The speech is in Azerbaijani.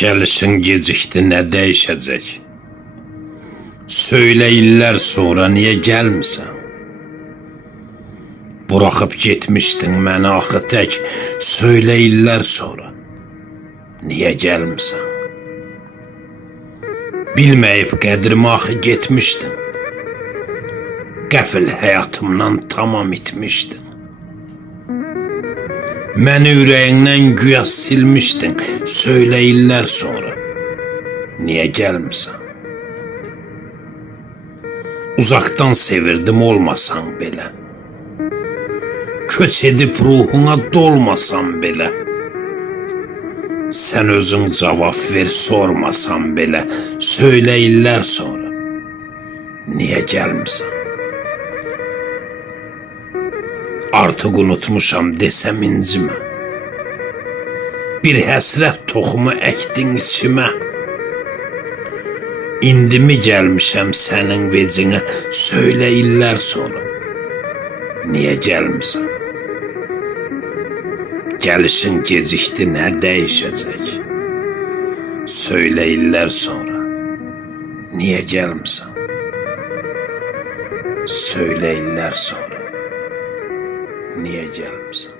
Gəlişin gecikdi, nə dəyişəcək? Söylə illər sonra niyə gəlmirsən? Buraxıb getmişdin məni axı tək. Söylə illər sonra niyə gəlmirsən? Bilməyib qədrimi axı getmişdin. Qəfil həyatımdan tamam itmişdin. Məni ürəyindən güya silmişdin. Söylə illər sonra niyə gəlmirsən? Uzaqdan sevirdim olmasan belə. Köç edib ruhuna dolmasan belə. Sən özün cavab ver sormasan belə. Söylə illər sonra niyə gəlmirsən? Artıq unutmuşam desəm incimə. Bir həsrət toxumu əkdin içimə. İndi mi gəlmişəm sənin vecinə? Söylə illər sonra niyə gəlmirsən? Gəlişin gecikdi, nə dəyişəcək? Söylə illər sonra niyə gəlmirsən? Söylə illər sonra niyə gəlmirsən?